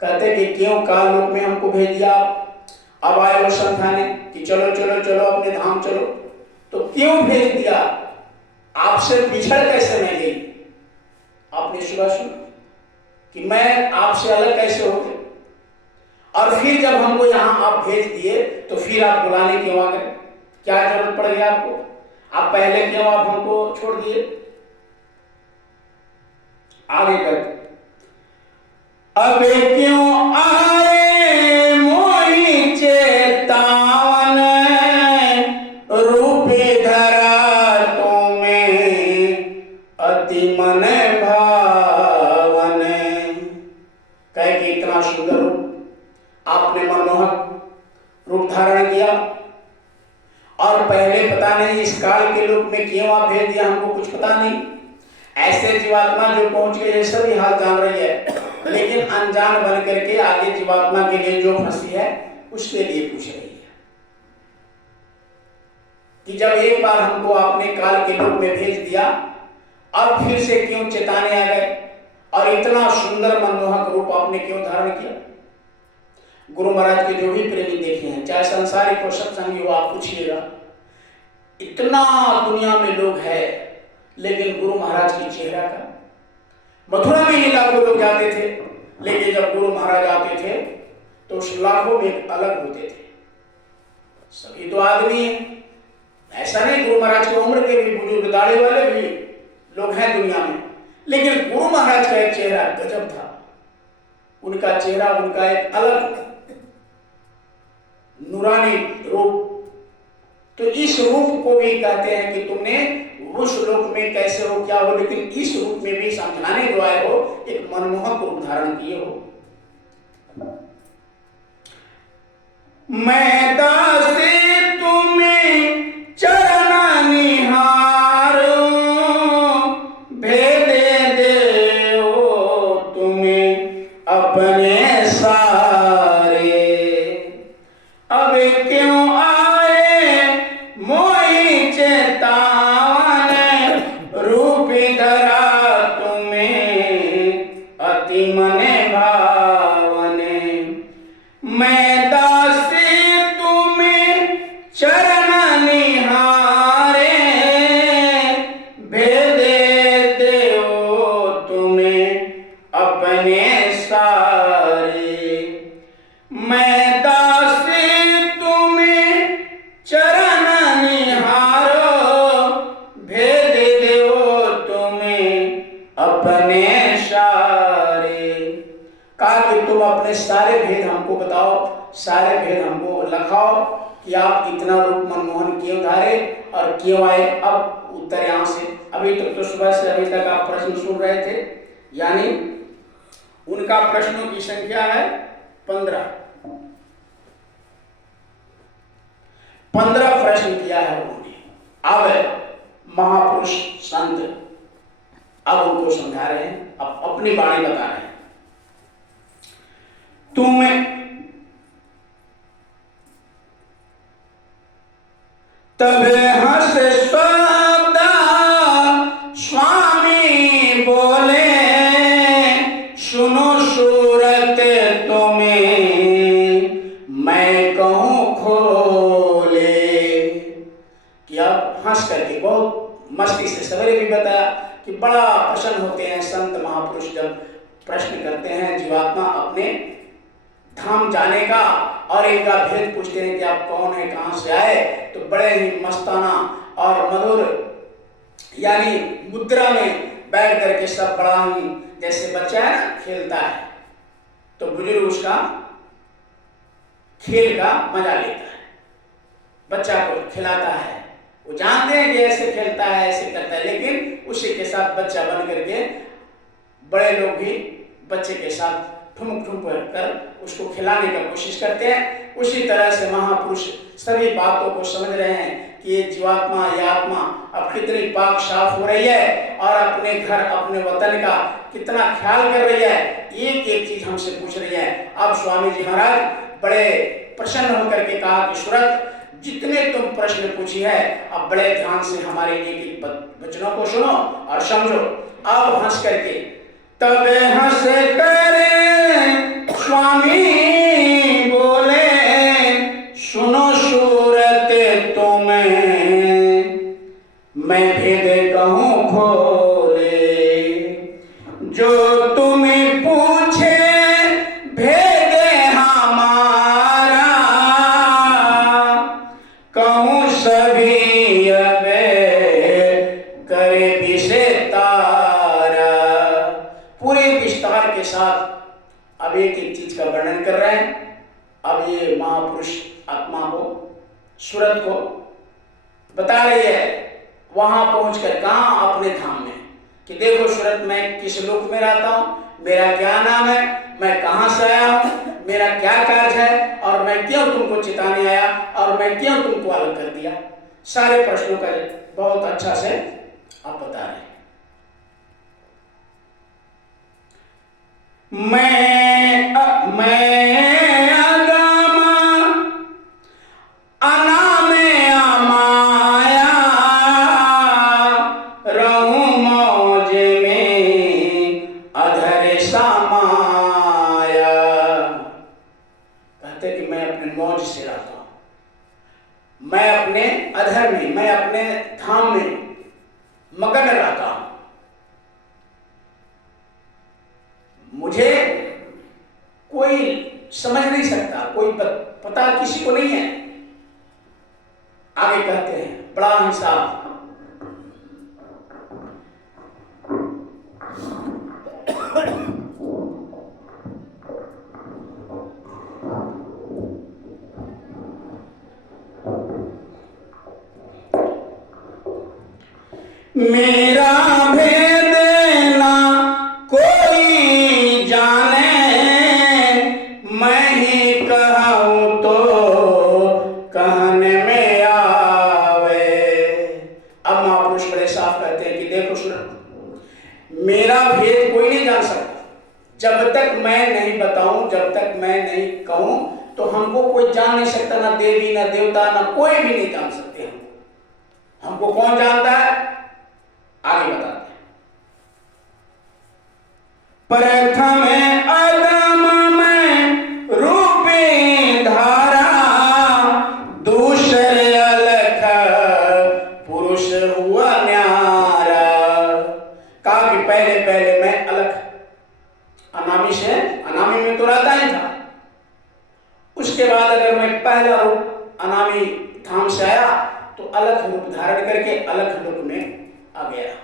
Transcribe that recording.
कहते कि क्यों काल लोक में हमको भेज दिया, अब आए हो समझाने कि चलो चलो चलो अपने धाम चलो। तो क्यों भेज दिया? आपसे बिछड़ कैसे मैं गई? आपने सुबह सुना कि मैं आपसे अलग कैसे हो गए, और फिर जब हमको यहां आप भेज दिए तो फिर आप बुलाने क्यों आ गए? क्या जरूरत पड़ गई आपको? आप पहले क्यों आप हमको छोड़ दिए? आगे कर, अब क्यों आए मोहि चेतावन, रूपी धरा तुम्हें अति मन भावन। कहे कि इतना सुंदर रूप आपने मनमोहक रूप धारण किया, और पहले पता नहीं इस काल के लोक में क्यों आप भेज दिया, हमको कुछ पता नहीं। ऐसे जीवात्मा जो पहुंच गए सभी हाल जान रही है, लेकिन अनजान बन करके आगे जीवात्मा के लिए जो फंसी है उसके लिए पूछ रही है कि जब एक बार हमको आपने काल के लोक में भेज दिया, अब फिर से क्यों चेताने आ गए, और इतना सुंदर मनमोहक रूप आपने क्यों धारण किया? गुरु महाराज के जो भी प्रेमी देखे हैं, चाहे संसारिक हो सत्संगी हो, आप पूछिएगा, इतना दुनिया में लोग है, लेकिन गुरु महाराज की चेहरा का, मथुरा में ही लाखों लोग जाते थे, लेकिन जब गुरु महाराज आते थे तो उस लाखों में अलग होते थे। सभी तो आदमी हैं, ऐसा नहीं, गुरु महाराज की उम्र के भी बुजुर्ग दाढ़ी वाले भी लोग हैं दुनिया में, लेकिन गुरु महाराज का एक चेहरा गजब था। उनका चेहरा, उनका एक अलग नूरानी रूप। तो इस रूप को भी कहते हैं कि तुमने उस लोक में कैसे हो, क्या हो, लेकिन इस रूप में भी समझाने जो आए हो, एक मनमोहक रूप धारण किए हो। मैं दासी तुम्हें चरण निहारो, भेदे देओ तुम्हें अपने सारे। अब क्यों आए मोहि चेतावन, रूपी धरा तुम्हें अति मन भावन। मैं दासी तुम्हें चरण निहारे, भेदे देओ तुम्हें अपने सारे। मैं दासी तुम्हें चरण निहारो, भेद देओ तुम्हें अपने सारे। कहा कि तुम अपने सारे भेद हमको बताओ, सारे भेद हमको लखाओ कि आप इतना रूप मनमोहन क्यों धारे और क्यों आए। अब उत्तर यहां से, अभी तक तो सुबह से अभी तक आप प्रश्न सुन रहे थे, यानी उनका प्रश्नों की संख्या है 15 प्रश्न किया है उन्होंने। अब महापुरुष संत अब उनको समझा रहे हैं, अब अपनी वाणी बता रहे हैं। तुम्हें तब हंस शब्द स्वामी बोले, सुनो सूरत तुम्हें मैं कहूं खोले। कि अब हंस करके बहुत मस्ती से, सवेरे भी बताया कि बड़ा प्रसन्न होते हैं संत महापुरुष जब प्रश्न करते हैं जीवात्मा अपने धाम जाने का, और इनका भेद पूछते हैं कि आप कौन है, कहां से आए। तो बड़े ही मस्ताना और मधुर, यानी मुद्रा में बैठ करके सब बड़ा ही, जैसे बच्चा है ना खेलता है, तो बुजुर्ग उसका खेल का मजा लेता है, बच्चा को खिलाता है। वो जानते हैं कि ऐसे खेलता है, ऐसे करता है, लेकिन उसी के साथ बच्चा बन करके बड़े लोग भी बच्चे के साथ ठुमक ठुमक कर उसको खिलाने का कोशिश करते हैं। उसी तरह से महापुरुष सभी बातों को समझ रहे हैं कि ये जीवात्मा, ये आत्मा अब कितनी पाक साफ हो रही है, और अपने घर, अपने वतन का कितना ख्याल कर रही है, एक एक चीज हमसे पूछ रही है। अब स्वामी जी महाराज बड़े प्रसन्न होकर के कहा कि सूरत, जितने तुम प्रश्न पूछी है, अब बड़े ध्यान से हमारे एक एक वचनों को सुनो और समझो। अब हंस करके, तब हंस करे अब एक एक चीज का वर्णन कर रहे हैं। अब ये महापुरुष आत्मा को, सूरत को बता रही है वहां पहुंचकर, कहां, अपने धाम में, कि देखो सूरत मैं किस लोक में रहता हूं, मेरा क्या नाम है, मैं कहां से आया हूं, मेरा क्या कार्य है, और मैं क्यों तुमको चिताने आया, और मैं क्यों तुमको अलग कर दिया। सारे प्रश्नों का बहुत अच्छा से आप बता रहे हैं। मैं अगमा अनामे अमाया रहूं मौज में अधर समाया। कहते कि मैं अपने मौज से रहता हूं, मैं अपने अधर में, मैं अपने धाम में मगन रहता हूं। मुझे कोई समझ नहीं सकता, कोई पता किसी को नहीं है। आगे कहते हैं बड़ा हिसाब, मेरा भेद ना कोई जाने, मैं ही कहूं तो कहने में आवे। अब महापुरुष बड़े साफ कहते हैं कि देखो सुनो, मेरा भेद कोई नहीं जान सकता। जब तक मैं नहीं बताऊं, जब तक मैं नहीं कहूं, तो हमको कोई जान नहीं सकता, ना देवी ना देवता ना कोई भी नहीं जान सकते। हमको कौन जानता है, आगे बताते हैं। प्रथम अगम में रूपी धारा, दूसरे अलख पुरुष हुआ न्यारा। कहा कि पहले पहले मैं अलख अनामी से, अनामी में तो रहता ही था, उसके बाद अगर मैं पहला रूप अनामी धाम से आया तो अलख रूप धारण करके अलख लोक में आ गया।